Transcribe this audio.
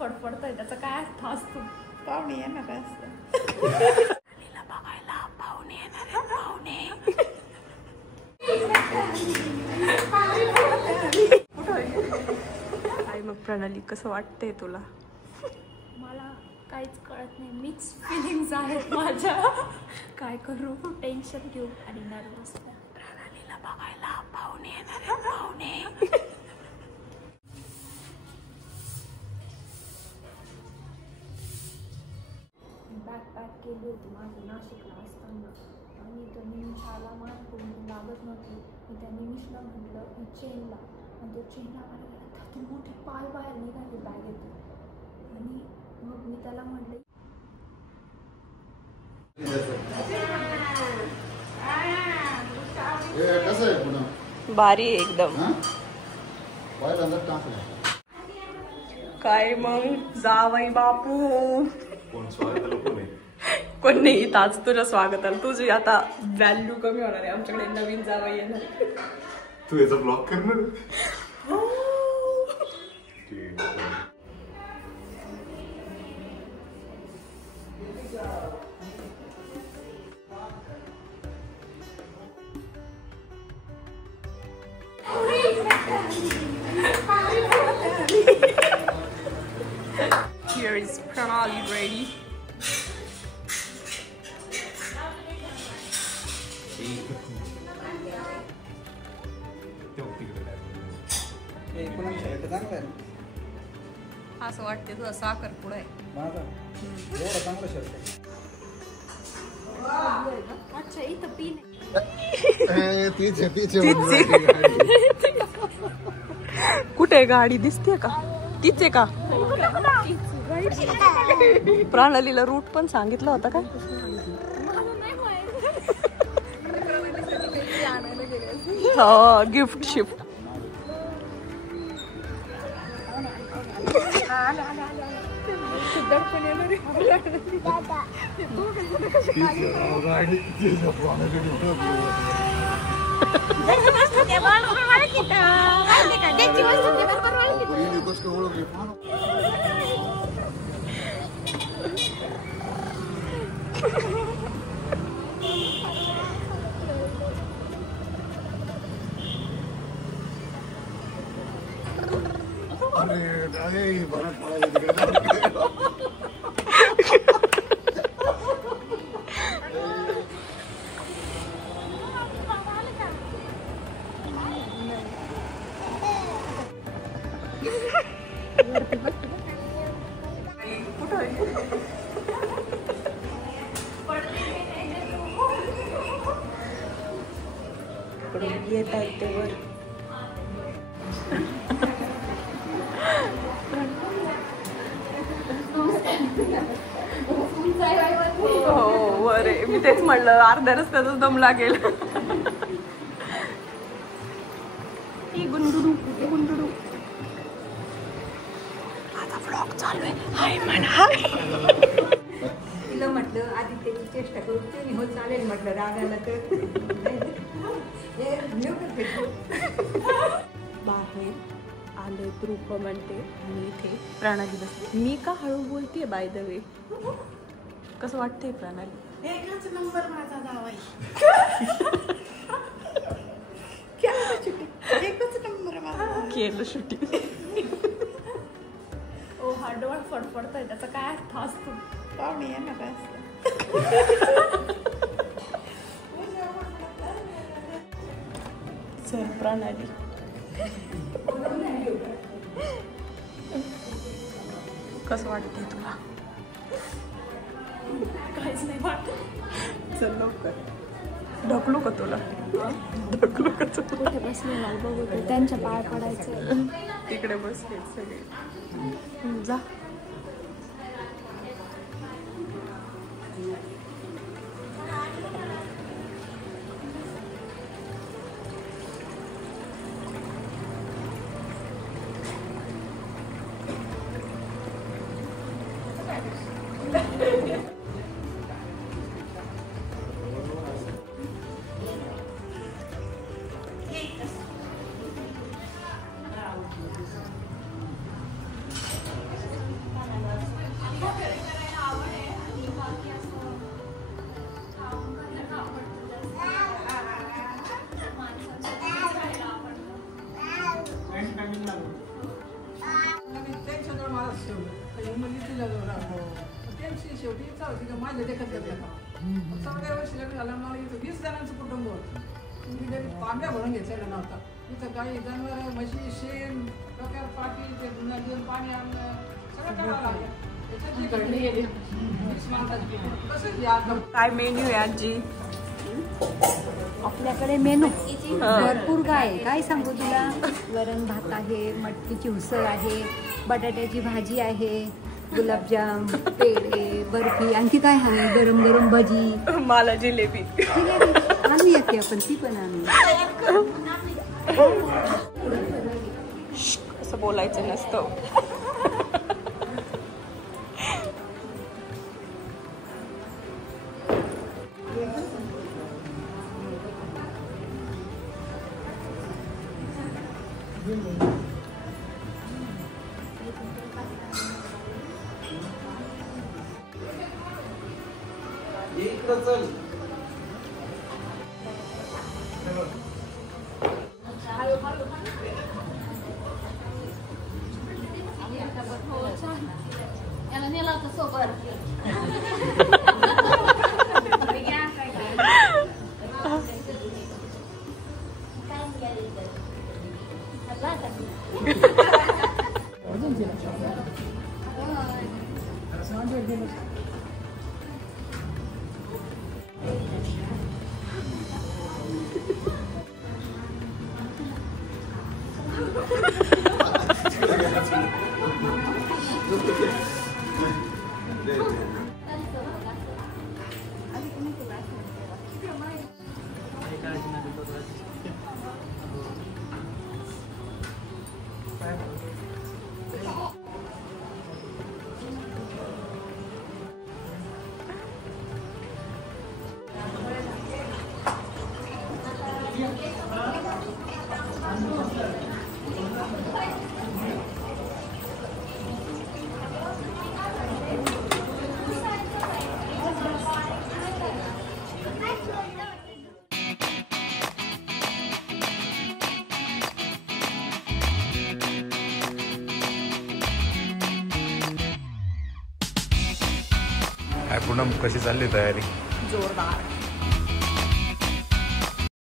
फडफडतोय त्याचा काय अर्थ असतो? पाहुणे येणार असतं. बघायला पाहुणे येणार आहेत, पाहुणे. काय मग प्रणाली, कसं वाटतंय तुला? मला काहीच कळत नाही, मिक्स फिलिंग्स आहेत माझ्या. काय करू, टेन्शन घेऊ आणि नर्वस. प्रणालीला बघायला पाहुणे येणार आहेत, पाहुणे. बॅकपॅक केली होती माझी नाशिकला असताना आणि तो निमिषाला माझ कोणी लागत नव्हती. मी त्या निमिषला म्हटलं की चेनला, आणि तो चेनला मला ती मोठी पाय बाहेर निघाली बॅगेत. आणि मग मी त्याला म्हटले भारी एकदम. काय मग जावई बापू? कोण नाही, आज तुझं स्वागत आहे. तुझी आता व्हॅल्यू कमी होणार आहे, आमच्याकडे नवीन जावई येणार. तू याचा ब्लॉग करणार? Here is Pranali ready. असं वाटते तुझा साखर पुढे आहे. अच्छा इथं पीन कुठे गाडी दिसते का? तिथे का? प्रणालीला रूट पण सांगितलं होता का? हो, गिफ्ट शिफ्ट. येत आहे ते वर. हो वर आहे. मी तेच म्हणलं, अर्ध्या रस्त्यातच दम लागेल. गुंडुडू गुंडुडू. आता व्लॉग चालू आहे. हाय म्हण, हाय. तिला म्हटलं आदित्यची चेष्टा करू, ते हो चालेल म्हटलं, रागाला तर बाहेर आले ग्रुप म्हणते आणि इथे प्रणाली बसली. मी का हळू बोलतेय बाय द वे? कसं वाटतंय प्रणाली? एकच नंबर माझा जावई. एकच नंबर माझा. केलं शूटिंग. ओ हा डोळ फडफडतोय त्याचा काय अर्थ असतो? पाहुणे येणार असतं. चल प्रणाली. कसं वाटतंय तुला? काहीच नाही वाटत. चल लवकर. ढकलू का तुला? ढकलू का तुला? कुठे बसले मला बघू, त्यांच्या पाय पडायचं. तिकडे बसले सगळे. जा. म्हणजे तुझ्याजवळ राहतो त्यांची शेवटी इच्छा होती का माझ्या देखत लग्न करावं. 14 वर्ष लग्न झालं मला इथं 20 जणांचं कुटुंब होतं. मी घरी तांब्या भरून घेतलेला नव्हता. इथं काही जनावर म्हशी शेण डोक्यावर पाठी ते नदीतून पाणी आणणं सगळं करावं लागलं. त्याच्यात जे घडले गेले 20 माणसाची तसंच याद. काय मेन्यू आहे आजी? आपल्याकडे मेनू भरपूर काय सांगू तुला. वरण भात आहे, मटकीची उसळ आहे, बटाट्याची भाजी आहे, गुलाबजाम, पेढे, बर्फी, आणखी काय आहे, गरम गरम भजी, मला जिलेबी. आणूया की आपण, ती पण आणू. असं बोलायचं नसतं. चल याला नेला होता सोबत. पूनम कशी चालली तयारी? जोरदार.